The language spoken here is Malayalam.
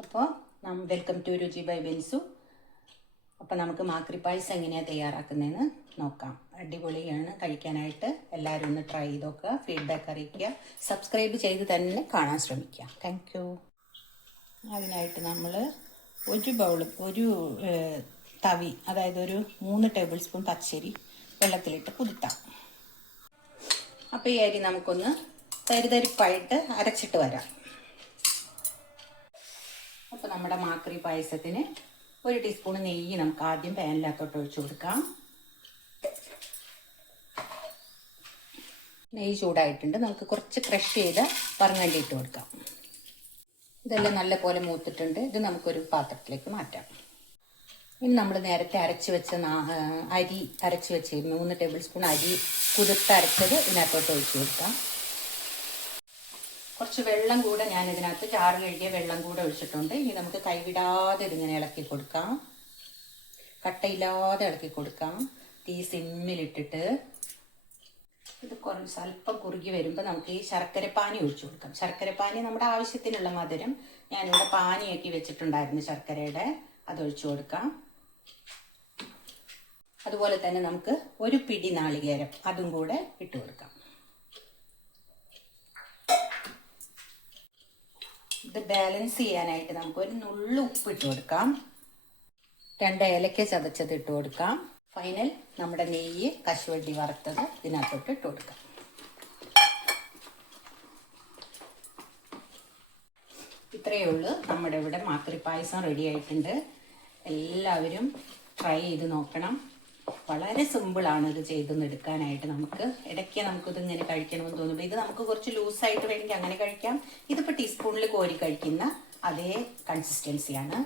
അപ്പോൾ വെൽക്കം ടു രുചി ബൈ ബെൻസു. അപ്പോൾ നമുക്ക് മാക്രി പായസം എങ്ങനെയാണ് തയ്യാറാക്കുന്നതെന്ന് നോക്കാം. അടിപൊളിയാണ് കഴിക്കാനായിട്ട്. എല്ലാവരും ഒന്ന് ട്രൈ ചെയ്ത് നോക്കുക, ഫീഡ്ബാക്ക് അറിയിക്കുക, സബ്സ്ക്രൈബ് ചെയ്ത് തന്നെ കാണാൻ ശ്രമിക്കുക. Thank you. അതിനായിട്ട് നമ്മൾ ഒരു തവി, അതായത് ഒരു 3 ടേബിൾ സ്പൂൺ പച്ചരി വെള്ളത്തിലിട്ട് കുതിർത്താം. അപ്പോൾ ഈ അരി നമുക്കൊന്ന് തരിതരിപ്പായിട്ട് അരച്ചിട്ട് വരാം. അപ്പോൾ നമ്മുടെ മാക്രി പായസത്തിന് 1 ടീസ്പൂൺ നെയ്യ് നമുക്ക് ആദ്യം പാനിനകത്തോട്ട് ഒഴിച്ചു കൊടുക്കാം. നെയ്യ് ചൂടായിട്ടുണ്ട്. നമുക്ക് കുറച്ച് ക്രഷ് ചെയ്ത് പറങ്ങണ്ടി ഇട്ട് കൊടുക്കാം. ഇതെല്ലാം നല്ലപോലെ മൂത്തിട്ടുണ്ട്. ഇത് നമുക്കൊരു പാത്രത്തിലേക്ക് മാറ്റാം. ഇനി നമ്മൾ നേരത്തെ അരച്ച് വെച്ച അരി അരച്ച് വെച്ച് 3 ടേബിൾ സ്പൂൺ അരി കുതിർത്ത് അരച്ചത് ഇതിനകത്തോട്ട് ഒഴിച്ചു കൊടുക്കാം. കുറച്ച് വെള്ളം കൂടെ ഞാൻ ഇതിനകത്ത് ചാറ് കഴുകിയ വെള്ളം കൂടെ ഒഴിച്ചിട്ടുണ്ട്. ഇനി നമുക്ക് കൈവിടാതെ ഇതിങ്ങനെ ഇളക്കി കൊടുക്കാം, കട്ടയില്ലാതെ ഇളക്കി കൊടുക്കാം. തീ സിമ്മിലിട്ടിട്ട് ഇത് സ്വല്പം കുറുകി വരുമ്പോൾ നമുക്ക് ഈ ശർക്കരപ്പാനി ഒഴിച്ചു കൊടുക്കാം. ശർക്കരപ്പാനി നമ്മുടെ ആവശ്യത്തിനുള്ള മധുരം ഞാനിവിടെ പാനിയാക്കി വെച്ചിട്ടുണ്ടായിരുന്നു ശർക്കരയുടെ, അതൊഴിച്ചു കൊടുക്കാം. അതുപോലെ തന്നെ നമുക്ക് 1 പിടി നാളികേരം അതും കൂടെ ഇട്ട് കൊടുക്കാം. ഇത് ബാലൻസ് ചെയ്യാനായിട്ട് നമുക്ക് 1 നുള്ളു ഉപ്പ് ഇട്ട് കൊടുക്കാം. 2 ഏലക്ക ചതച്ചത് ഇട്ട് കൊടുക്കാം. ഫൈനൽ നമ്മുടെ നെയ്യ് കശുവണ്ടി വറുത്തത് ഇതിനകത്തോട്ട് ഇട്ട് കൊടുക്കാം. ഇത്രയേ ഉള്ളൂ. നമ്മുടെ ഇവിടെ മാക്രി പായസം റെഡി ആയിട്ടുണ്ട്. എല്ലാവരും ട്രൈ ചെയ്ത് നോക്കണം. വളരെ സിമ്പിളാണ് ഇത് ചെയ്തെടുക്കാനായിട്ട്. നമുക്ക് ഇടയ്ക്ക് നമുക്കിതിങ്ങനെ കഴിക്കണമെന്ന് തോന്നുമ്പോൾ ഇത് നമുക്ക് കുറച്ച് ലൂസായിട്ട് വേണമെങ്കിൽ അങ്ങനെ കഴിക്കാം. ഇതിപ്പോൾ ടീസ്പൂണിൽ കോരി കഴിക്കുന്ന അതേ കൺസിസ്റ്റൻസിയാണ്.